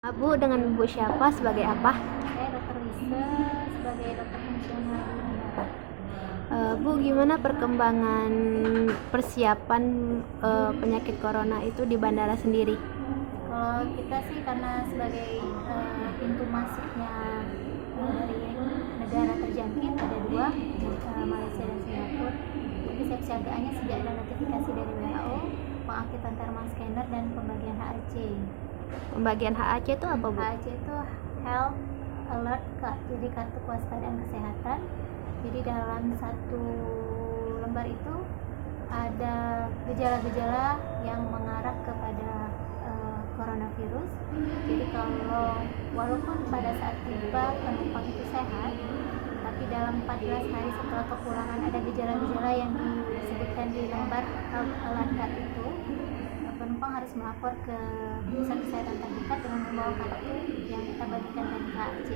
Abu dengan Ibu siapa sebagai apa? Saya Dr. Lisa sebagai dokter fungsional di bandara. Bu, gimana perkembangan persiapan penyakit corona itu di bandara sendiri? Kalau kita sih karena sebagai pintu masuknya dari negara terjangkit ada dua, Malaysia dan Singapura. Jadi kesiapsiagaannya sejak ada notifikasi dari WHO, pengaktifan thermal scanner dan pembagian HAC. Pembagian HAC itu apa, Bu? HAC itu Health Alert Card, jadi kartu kewaspadaan kesehatan. Jadi dalam satu lembar itu ada gejala-gejala yang mengarah kepada coronavirus. Jadi kalau walaupun pada saat tiba penumpang itu sehat, tapi dalam 14 hari setelah kepulangan ada gejala-gejala yang disebutkan di lembar Health Alert Card itu, penumpang harus melapor ke pusat kesehatan terdekat dengan membawa kartu yang kita bagikan dari HAC.